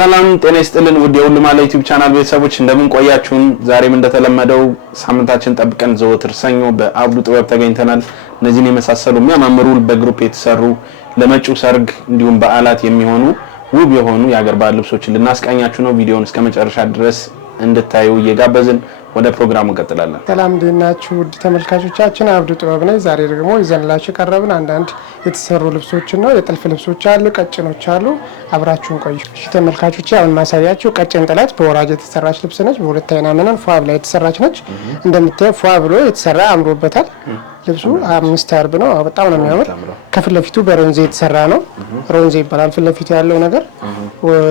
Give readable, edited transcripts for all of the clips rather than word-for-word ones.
ሰላም ጤና ይስጥልን ውድ የሁሉም አለ ዩቲዩብ ቻናል ቤተሰቦች እንደምን ቆያችሁን? ዛሬም እንደተለመደው ሳምንታችን ጠብቀን ዘወትር ሰኞ በአብዱ ጥበብ ተገኝተናል። እነዚህን የመሳሰሉ የሚያማምሩ በግሩፕ የተሰሩ ለመጪው ሰርግ እንዲሁም በዓላት የሚሆኑ ውብ የሆኑ የሀገር ባህል ልብሶችን ልናስቃኛችሁ ነው። ቪዲዮውን እስከመጨረሻ ድረስ እንድታዩ እየጋበዝን ወደ ፕሮግራሙ እንቀጥላለን። ሰላም እንደናችሁ ውድ ተመልካቾቻችን፣ አብዱ ጥበብ ነኝ። ዛሬ ደግሞ ይዘንላችሁ ቀረብን አንዳንድ የተሰሩ ልብሶችን ነው። የጥልፍ ልብሶች አሉ፣ ቀጭኖች አሉ። አብራችሁን ቆዩ። እሺ ተመልካቾቼ፣ አሁን ማሳያችሁ ቀጭን ጥለት በወራጅ የተሰራች ልብስ ነች። በሁለት አይና መነን ፏ ብላ የተሰራች ነች። እንደምታዩ ፏ ብሎ የተሰራ አምሮበታል። ልብሱ 5 አርብ ነው። በጣም ነው የሚያምር። ከፊት ለፊቱ በሮንዜ የተሰራ ነው። ሮንዜ ይባላል ፊት ለፊቱ ያለው ነገር።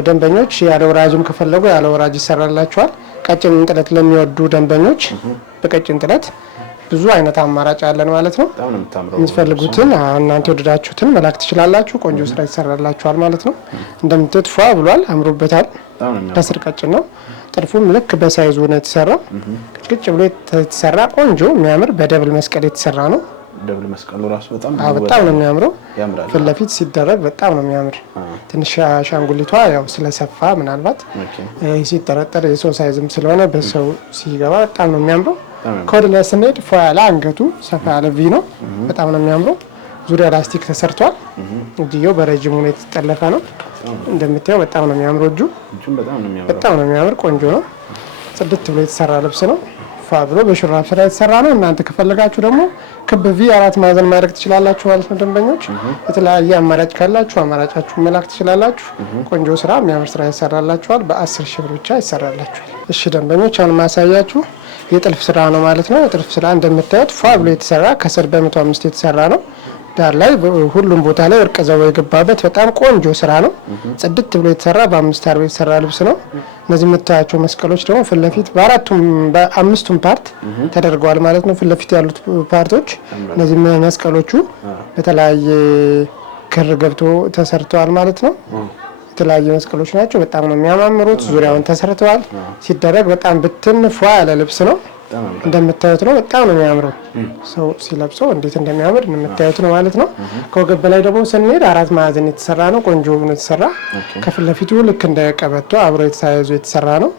ደንበኞች ያለ ወራጅም ከፈለጉ ያለ ወራጅ ይሰራላቸዋል። ቀጭን ጥለት ለሚወዱ ደንበኞች በቀጭን ጥለት ብዙ አይነት አማራጭ አለን ማለት ነው። የምትፈልጉትን እናንተ ወደዳችሁትን መላክ ትችላላችሁ። ቆንጆ ስራ ይሰራላችኋል ማለት ነው። እንደምትት ፏ ብሏል፣ አምሮበታል። ከስር ቀጭን ነው። ጥልፉም ልክ በሳይዙ ነው የተሰራው። ቅጭ ብሎ የተሰራ ቆንጆ የሚያምር በደብል መስቀል የተሰራ ነው። ደብል መስቀሉ ራሱ በጣም ነው የሚያምረው። ፊት ለፊት ሲደረግ በጣም ነው የሚያምር። ትንሽ አሻንጉሊቷ ያው ስለሰፋ ምናልባት ሲጠረጠር የሰው ሳይዝም ስለሆነ በሰው ሲገባ በጣም ነው የሚያምረው። ኮድ ላይ ስንሄድ ፏ ያለ አንገቱ ሰፋ ያለ ቪ ነው። በጣም ነው የሚያምረው። ዙሪያ ላስቲክ ተሰርቷል። እጅየው በረጅሙ ነው የተጠለፈ ነው። እንደምታየው በጣም ነው የሚያምረው። እጁ በጣም ነው የሚያምር። ቆንጆ ነው። ጽድት ብሎ የተሰራ ልብስ ነው። ፏ ብሎ በሹራብ ስራ የተሰራ ነው። እናንተ ከፈለጋችሁ ደግሞ ክብ ቪ 4 ማዕዘን ማድረግ ትችላላችሁ ማለት ነው። ደንበኞች የተለያየ አማራጭ ካላችሁ አማራጫችሁን መላክ ትችላላችሁ። ቆንጆ ስራ የሚያምር ስራ ይሰራላችኋል። በ10 ሺህ ብር ብቻ ይሰራላችኋል። እሺ ደንበኞች፣ አሁን ማሳያችሁ የጥልፍ ስራ ነው ማለት ነው። የጥልፍ ስራ እንደምታዩት ፏ ብሎ የተሰራ ከስር በ105 የተሰራ ነው። ዳር ላይ ሁሉም ቦታ ላይ ወርቅ ዘው የገባበት በጣም ቆንጆ ስራ ነው። ጽድት ብሎ የተሰራ በ5 አርብ የተሰራ ልብስ ነው። እነዚህ የምታያቸው መስቀሎች ደግሞ ፊት ለፊት በአምስቱም ፓርት ተደርገዋል ማለት ነው። ፊት ለፊት ያሉት ፓርቶች እነዚህ መስቀሎቹ በተለያየ ክር ገብቶ ተሰርተዋል ማለት ነው። የተለያየ መስቀሎች ናቸው። በጣም ነው የሚያማምሩት። ዙሪያውን ተሰርተዋል። ሲደረግ በጣም ብትን ፏ ያለ ልብስ ነው። እንደምታዩት ነው። በጣም ነው የሚያምረው። ሰው ሲለብሰው እንዴት እንደሚያምር እንደምታዩት ነው ማለት ነው። ከወገብ በላይ ደግሞ ስንሄድ 4 ማዕዘን የተሰራ ነው። ቆንጆ ነው የተሰራ። ከፊት ለፊቱ ልክ እንደ ቀበቶ አብሮ የተሳይዞ የተሰራ ነው።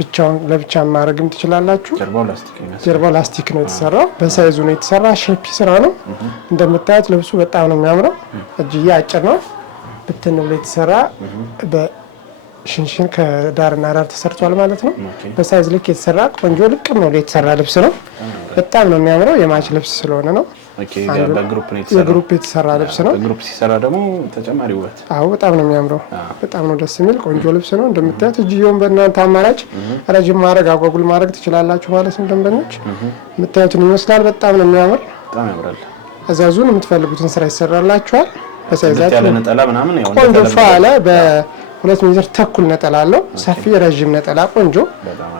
ብቻውን ለብቻ ማድረግም ትችላላችሁ። ጀርባው ላስቲክ ነው የተሰራው። በሳይዙ ነው የተሰራ። ሼፕ ስራ ነው። እንደምታዩት ልብሱ በጣም ነው የሚያምረው። እጅዬ አጭር ነው። ብትን ብሎ የተሰራ ሽንሽን ከዳርና ዳር ተሰርቷል ማለት ነው። በሳይዝ ልክ የተሰራ ቆንጆ ልቅም ነው የተሰራ ልብስ ነው። በጣም ነው የሚያምረው። የማች ልብስ ስለሆነ ነው። የግሩፕ የተሰራ ልብስ ነው። በግሩፕ ሲሰራ ደግሞ ተጨማሪ ውበት። አዎ በጣም ነው የሚያምረው። በጣም ነው ደስ የሚል ቆንጆ ልብስ ነው። እንደምታዩት እጅየውን በእናንተ አማራጭ ረጅም ማድረግ አጓጉል ማድረግ ትችላላችሁ ማለት ነው። ደንበኞች የምታዩትን ይመስላል። በጣም ነው የሚያምር። በጣም ያምራል። እዛዙን የምትፈልጉትን ስራ ይሰራላችኋል። በሳይዛችሁ ያለ ነጠላ ምናምን ያው ቆንጆ ፋለ በ2 ሜትር ተኩል ነጠላ አለው። ሰፊ ረጅም ነጠላ ቆንጆ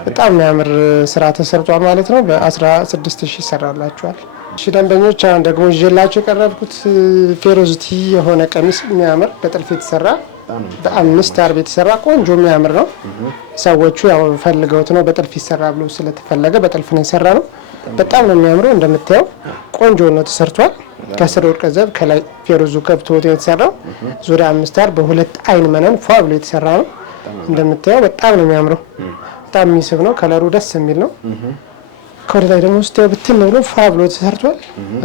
በጣም የሚያምር ስራ ተሰርቷል ማለት ነው። በ16000 ይሰራላችኋል። እሺ ደንበኞች፣ አሁን ደግሞ ይዤላችሁ የቀረብኩት ፌሮዚቲ የሆነ ቀሚስ የሚያምር በጥልፍ የተሰራ በ5 አርብ የተሰራ ቆንጆ የሚያምር ነው። ሰዎቹ ያው ፈልገውት ነው በጥልፍ ይሰራ ብሎ ስለተፈለገ በጥልፍ ነው የሰራ ነው። በጣም ነው የሚያምረው። እንደምታየው ቆንጆ ነው ተሰርቷል። ከስር ወርቅ ዘብ ከላይ ፌሮዙ ገብቶ የተሰራው ዙሪያ 5 አርብ በ2 አይን መነን ፏ ብሎ የተሰራ ነው። እንደምታየው በጣም ነው የሚያምረው። በጣም የሚስብ ነው። ከለሩ ደስ የሚል ነው። ከወደ ላይ ደግሞ ስታዩ ብትን ብሎ ፏ ብሎ ተሰርቷል።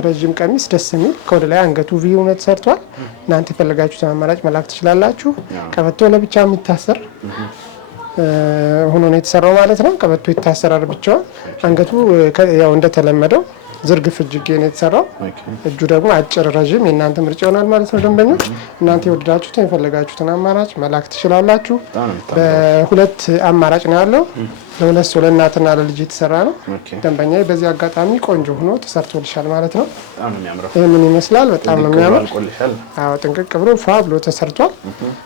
ረጅም ቀሚስ ደስ የሚል ከወደ ላይ አንገቱ ቪው ነው ተሰርቷል። እናንተ የፈለጋችሁትን አማራጭ መላክ ትችላላችሁ። ቀበቶ ለብቻ የሚታሰር ሆኖ ነው የተሰራው ማለት ነው። ቀበቶ ይታሰራል ብቻውን። አንገቱ ያው እንደተለመደው ዝርግፍ እጅጌ ነው የተሰራው። እጁ ደግሞ አጭር ረጅም የእናንተ ምርጫ ይሆናል ማለት ነው። ደንበኞች እናንተ የወደዳችሁትን የፈለጋችሁትን አማራጭ መላክ ትችላላችሁ። በሁለት አማራጭ ነው ያለው። ለሁለት ሰው ለእናትና ለልጅ የተሰራ ነው። ደንበኛ በዚህ አጋጣሚ ቆንጆ ሆኖ ተሰርቶልሻል ማለት ነው። ይህንን ይመስላል። በጣም ነው የሚያምር። አዎ ጥንቅቅ ብሎ ፏ ብሎ ተሰርቷል።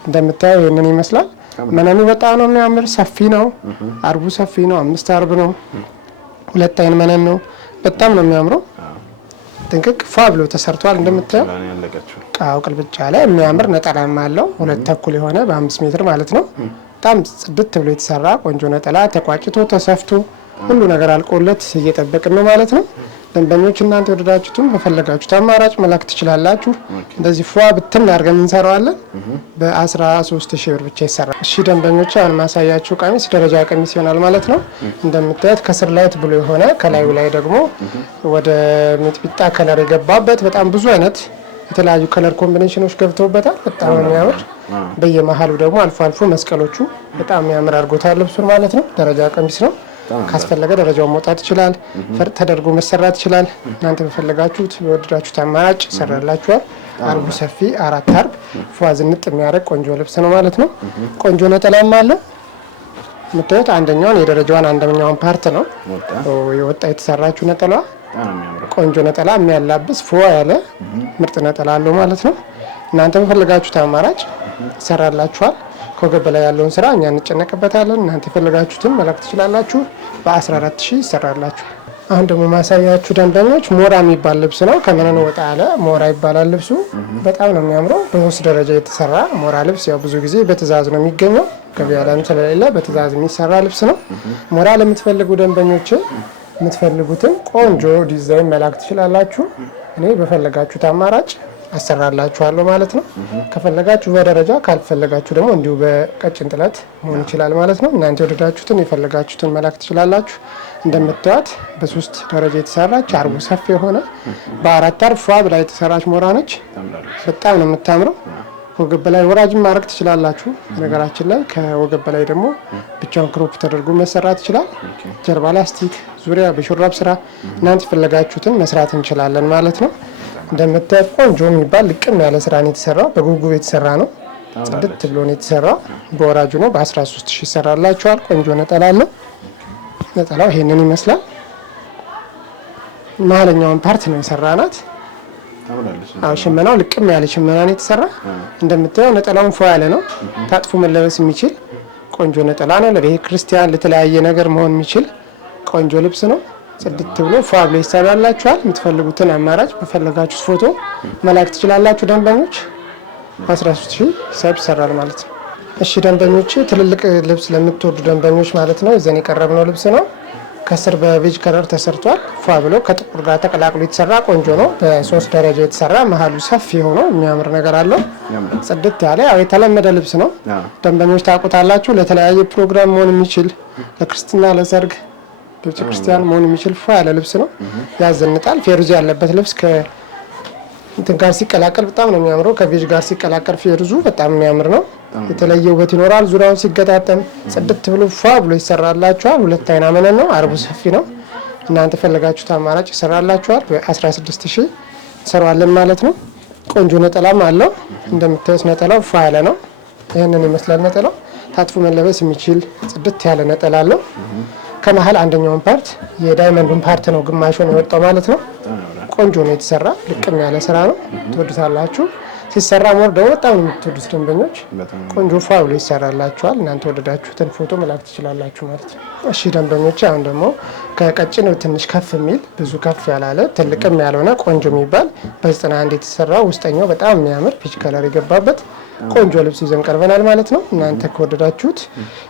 እንደምታየው ይህንን ይመስላል። መነኑ በጣም ነው የሚያምር። ሰፊ ነው። አርቡ ሰፊ ነው። 5 አርብ ነው። 2 አይን መነን ነው። በጣም ነው የሚያምረው። ጥንቅቅ ፏ ብሎ ተሰርቷል። እንደምታየው ቃው ቅልብጫ ላይ የሚያምር ነጠላም አለው። 2 ተኩል የሆነ በ5 ሜትር ማለት ነው። በጣም ጽድት ብሎ የተሰራ ቆንጆ ነጠላ ተቋጭቶ ተሰፍቶ ሁሉ ነገር አልቆለት እየጠበቅን ነው ማለት ነው። ደንበኞች እናንተ ወደዳችሁትም በፈለጋችሁት አማራጭ መላክ ትችላላችሁ። እንደዚህ ፏ ብትን አድርገን እንሰራዋለን። በ13000 ብር ብቻ ይሰራል። እሺ ደንበኞች አሁን ማሳያችሁ ቀሚስ ደረጃ ቀሚስ ይሆናል ማለት ነው። እንደምታዩት ከስር ላይት ብሎ የሆነ ከላዩ ላይ ደግሞ ወደ ሚጥሚጣ ከለር የገባበት በጣም ብዙ አይነት የተለያዩ ከለር ኮምቢኔሽኖች ገብተውበታል። በጣም የሚያምር በየመሃሉ ደግሞ አልፎ አልፎ መስቀሎቹ በጣም የሚያምር አድርጎታል ልብሱን ማለት ነው። ደረጃ ቀሚስ ነው። ካስፈለገ ደረጃውን መውጣት ይችላል። ፈርጥ ተደርጎ መሰራት ይችላል። እናንተ በፈለጋችሁት በወደዳችሁት አማራጭ ይሰራላችኋል። አርቡ ሰፊ 4 አርብ ፏዝንጥ የሚያደርግ ቆንጆ ልብስ ነው ማለት ነው። ቆንጆ ነጠላም አለው። የምታዩት አንደኛውን የደረጃዋን አንደኛውን ፓርት ነው የወጣ የተሰራችው ነጠላ። ቆንጆ ነጠላ የሚያላብስ ፏ ያለ ምርጥ ነጠላ አለው ማለት ነው። እናንተ በፈለጋችሁት አማራጭ ይሰራላችኋል። ከወገብ በላይ ያለውን ስራ እኛ እንጨነቅበታለን። እናንተ የፈለጋችሁትን መላክ ትችላላችሁ። በ14000 ይሰራላችሁ። አሁን ደግሞ ማሳያችሁ ደንበኞች ሞራ የሚባል ልብስ ነው። ከመነኑ ወጣ ያለ ሞራ ይባላል ልብሱ። በጣም ነው የሚያምረው። በ3 ደረጃ የተሰራ ሞራ ልብስ ያው ብዙ ጊዜ በትእዛዝ ነው የሚገኘው። ገበያ ላይ ስለሌለ በትእዛዝ የሚሰራ ልብስ ነው። ሞራ ለምትፈልጉ ደንበኞች የምትፈልጉትን ቆንጆ ዲዛይን መላክ ትችላላችሁ። እኔ በፈለጋችሁት አማራጭ አሰራላችኋለሁ ማለት ነው። ከፈለጋችሁ በደረጃ ካልፈለጋችሁ ደግሞ እንዲሁ በቀጭን ጥለት መሆን ይችላል ማለት ነው። እናንተ ወደዳችሁትን የፈለጋችሁትን መላክ ትችላላችሁ። እንደምታዩት በ3 ደረጃ የተሰራች አርቡ ሰፊ የሆነ በ4 አርብ ፏ ብላ የተሰራች ሞራ ነች። በጣም ነው የምታምረው። ወገብ በላይ ወራጅም ማድረግ ትችላላችሁ። ነገራችን ላይ ከወገብ በላይ ደግሞ ብቻውን ክሮፕ ተደርጎ መሰራት ይችላል። ጀርባ ላስቲክ፣ ዙሪያ በሹራብ ስራ እናንተ የፈለጋችሁትን መስራት እንችላለን ማለት ነው። እንደምታዩት ቆንጆ የሚባል ልቅም ያለ ስራ ነው የተሰራው። በጉጉብ የተሰራ ነው። ጽድት ብሎ ነው የተሰራው። በወራጁ ነው። በ13000 ይሰራላችኋል። ቆንጆ ነጠላ አለው። ነጠላው ይሄንን ይመስላል። መሀለኛውን ፓርት ነው የሰራናት። አው ሽመናው ልቅም ያለ ሽመና ነው የተሰራ። እንደምታየው ነጠላውን ፏ ያለ ነው። ታጥፎ መለበስ የሚችል ቆንጆ ነጠላ ነው። ለቤተ ክርስቲያን ለተለያየ ነገር መሆን የሚችል ቆንጆ ልብስ ነው። ጽድት ብሎ ፏ ብሎ ይሰራላችኋል። የምትፈልጉትን አማራጭ በፈለጋችሁት ፎቶ መላክ ትችላላችሁ ደንበኞች። 13000 ሂሳብ ይሰራል ማለት ነው። እሺ ደንበኞች ትልልቅ ልብስ ለምትወዱ ደንበኞች ማለት ነው ይዘን የቀረብነው ልብስ ነው። ከስር በቤጅ ከለር ተሰርቷል። ፏ ብሎ ከጥቁር ጋር ተቀላቅሎ የተሰራ ቆንጆ ነው። በ3 ደረጃ የተሰራ መሀሉ ሰፊ ሆኖ የሚያምር ነገር አለው። ጽድት ያለ ያው የተለመደ ልብስ ነው። ደንበኞች ታውቁታላችሁ። ለተለያየ ፕሮግራም መሆን የሚችል ለክርስትና፣ ለሰርግ፣ ቤተ ክርስቲያን መሆን የሚችል ፏ ያለ ልብስ ነው። ያዘንጣል። ፌሩዝ ያለበት ልብስ እንትን ጋር ሲቀላቀል በጣም ነው የሚያምረው። ከቤጅ ጋር ሲቀላቀል ፌሩዙ በጣም የሚያምር ነው። የተለየ ውበት ይኖራል። ዙሪያውን ሲገጣጠም ጽድት ብሎ ፏ ብሎ ይሰራላችኋል። 2 አይና መነን ነው። አርቡ ሰፊ ነው። እናንተ ፈለጋችሁት አማራጭ ይሰራላችኋል። በ16000 እንሰራዋለን ማለት ነው። ቆንጆ ነጠላም አለው። እንደምታዩት ነጠላው ፏ ያለ ነው። ይሄንን ይመስላል ነጠላው። ታጥፎ መለበስ የሚችል ጽድት ያለ ነጠላ አለው። ከመሀል አንደኛውን ፓርት የዳይመንዱን ፓርት ነው ግማሹ ነው የወጣው ማለት ነው። ቆንጆ ነው የተሰራ። ልቅም ያለ ስራ ነው። ትወዱታላችሁ። ሲሰራ ሞር ደግሞ በጣም ነው የምትወዱት ደንበኞች። ቆንጆ ፏ ብሎ ይሰራላችኋል። እናንተ ወደዳችሁትን ፎቶ መላክ ትችላላችሁ ማለት ነው። እሺ ደንበኞች አሁን ደግሞ ከቀጭን ትንሽ ከፍ የሚል ብዙ ከፍ ያላለ ትልቅም ያልሆነ ቆንጆ የሚባል በ91 የተሰራ ውስጠኛው በጣም የሚያምር ፒች ከለር የገባበት ቆንጆ ልብስ ይዘን ቀርበናል ማለት ነው። እናንተ ከወደዳችሁት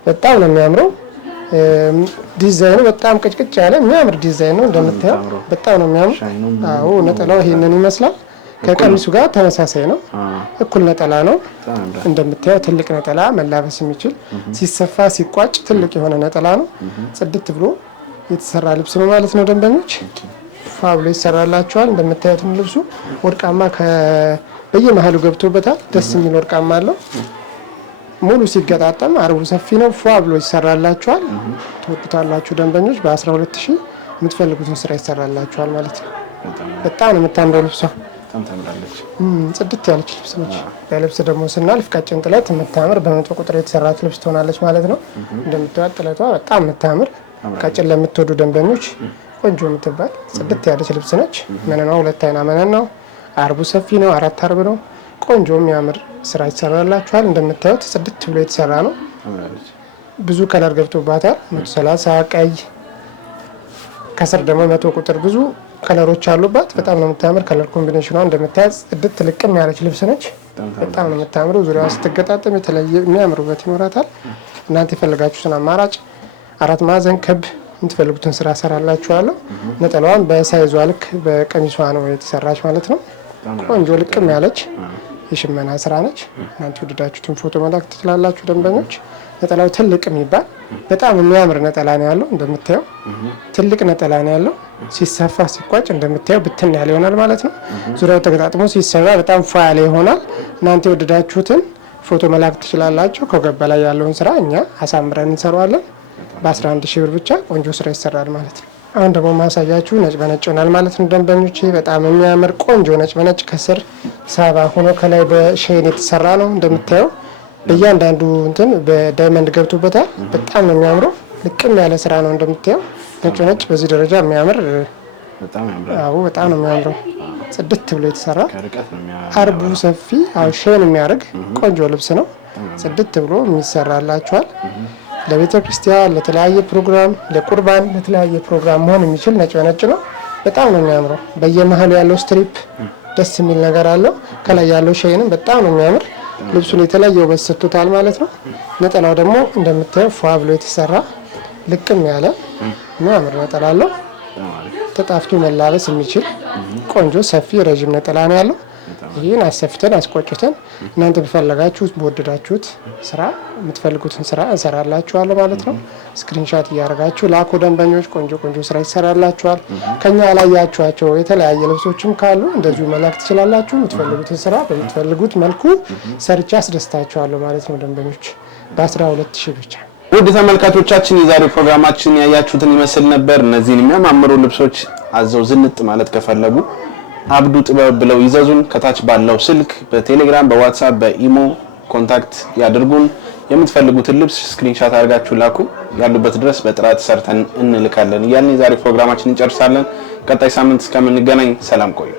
በጣም ነው የሚያምረው። ዲዛይኑ በጣም ቅጭቅጭ ያለ የሚያምር ዲዛይን ነው። እንደምታየው በጣም ነው የሚያምር። አዎ ነጠላው ይሄንን ይመስላል። ከቀሚሱ ጋር ተመሳሳይ ነው። እኩል ነጠላ ነው። እንደምታየው ትልቅ ነጠላ መላበስ የሚችል ሲሰፋ ሲቋጭ ትልቅ የሆነ ነጠላ ነው። ጽድት ብሎ የተሰራ ልብስ ነው ማለት ነው። ደንበኞች ፋ ብሎ ይሰራላችኋል። እንደምታዩትም ልብሱ ወርቃማ በየመሃሉ ገብቶበታል። ደስ የሚል ወርቃማ አለው። ሙሉ ሲገጣጠም አርቡ ሰፊ ነው። ፏ ብሎ ይሰራላችኋል። ትወዱታላችሁ ደንበኞች። በ12000 የምትፈልጉትን ስራ ይሰራላችኋል ማለት ነው። በጣም ነው የምታምረው ልብሷ። ጽድት ያለች ልብስ ነች። ለልብስ ደግሞ ስናልፍ ቀጭን ጥለት የምታምር በ100 ቁጥር የተሰራች ልብስ ትሆናለች ማለት ነው። እንደምታዩት ጥለቷ በጣም የምታምር ቀጭን ለምትወዱ ደንበኞች ቆንጆ የምትባል ጽድት ያለች ልብስ ነች። መነኗ 2 አይና መነን ነው። አርቡ ሰፊ ነው። 4 አርብ ነው። ቆንጆ የሚያምር ስራ ይሰራላችኋል። እንደምታዩት ጽድት ብሎ የተሰራ ነው። ብዙ ከለር ገብቶባታል። 130 ቀይ፣ ከስር ደግሞ 100 ቁጥር ብዙ ከለሮች አሉባት። በጣም ነው የምታምር። ከለር ኮምቢኔሽኗ እንደምታያዝ ጽድት ልቅም ያለች ልብስ ነች። በጣም ነው የምታምረው። ዙሪያዋ ስትገጣጠም የተለየ የሚያምር ውበት ይኖራታል። እናንተ የፈለጋችሁትን አማራጭ 4 ማዕዘን ክብ የምትፈልጉትን ስራ ሰራላችኋለሁ። ነጠላዋን በሳይዟ ልክ በቀሚሷ ነው የተሰራች ማለት ነው። ቆንጆ ልቅም ያለች የሽመና ስራ ነች። እናንተ ወደዳችሁትን ፎቶ መላክ ትችላላችሁ ደንበኞች። ነጠላው ትልቅ የሚባል በጣም የሚያምር ነጠላ ነው ያለው። እንደምታየው ትልቅ ነጠላ ነው ያለው። ሲሰፋ ሲቋጭ እንደምታየው ብትን ያለ ይሆናል ማለት ነው። ዙሪያው ተገጣጥሞ ሲሰራ በጣም ፏ ያለ ይሆናል። እናንተ ወደዳችሁትን ፎቶ መላክ ትችላላችሁ። ከወገብ በላይ ያለውን ስራ እኛ አሳምረን እንሰራዋለን። በ11,000 ብር ብቻ ቆንጆ ስራ ይሰራል ማለት ነው። አሁን ደግሞ ማሳያችሁ ነጭ በነጭ ይሆናል ማለት ነው ደንበኞቼ። በጣም የሚያምር ቆንጆ ነጭ በነጭ ከስር ሳባ ሆኖ ከላይ በሼን የተሰራ ነው። እንደምታየው በእያንዳንዱ እንትን በዳይመንድ ገብቶበታል። በጣም ነው የሚያምረው። ልቅም ያለ ስራ ነው እንደምታየው። ነጭ ነጭ በዚህ ደረጃ የሚያምር በጣም ነው የሚያምረው። ጽድት ብሎ የተሰራ አርቡ ሰፊ ሼን የሚያደርግ ቆንጆ ልብስ ነው። ጽድት ብሎ የሚሰራላችኋል። ለቤተ ክርስቲያን፣ ለተለያየ ፕሮግራም፣ ለቁርባን፣ ለተለያየ ፕሮግራም መሆን የሚችል ነጭ በነጭ ነው። በጣም ነው የሚያምረው። በየመሃሉ ያለው ስትሪፕ ደስ የሚል ነገር አለው። ከላይ ያለው ሼንም በጣም ነው የሚያምር። ልብሱን የተለያየ ውበት ሰጥቶታል ማለት ነው። ነጠላው ደግሞ እንደምታየው ፏ ብሎ የተሰራ ልቅም ያለ የሚያምር ነጠላ አለው። ተጣፍቶ መላበስ የሚችል ቆንጆ ሰፊ ረዥም ነጠላ ነው ያለው። ይህን አሰፍተን አስቆጭተን እናንተ በፈለጋችሁት በወደዳችሁት ስራ የምትፈልጉትን ስራ እንሰራላችኋለሁ ማለት ነው። ስክሪንሻት እያደረጋችሁ ላኩ ደንበኞች። ቆንጆ ቆንጆ ስራ ይሰራላችኋል። ከኛ ያላያችኋቸው የተለያየ ልብሶችም ካሉ እንደዚሁ መላክ ትችላላችሁ። የምትፈልጉትን ስራ በምትፈልጉት መልኩ ሰርቻ አስደስታችኋለሁ ማለት ነው ደንበኞች በ12,000 ብቻ። ውድ ተመልካቾቻችን የዛሬው ፕሮግራማችን ያያችሁትን ይመስል ነበር። እነዚህን የሚያማምሩ ልብሶች አዘው ዝንጥ ማለት ከፈለጉ አብዱ ጥበብ ብለው ይዘዙን። ከታች ባለው ስልክ በቴሌግራም፣ በዋትስአፕ፣ በኢሞ ኮንታክት ያድርጉን። የምትፈልጉትን ልብስ ስክሪንሻት አድርጋችሁ ላኩ። ያሉበት ድረስ በጥራት ሰርተን እንልካለን። ያንን የዛሬ ፕሮግራማችን እንጨርሳለን። ቀጣይ ሳምንት እስከምንገናኝ ሰላም ቆዩ።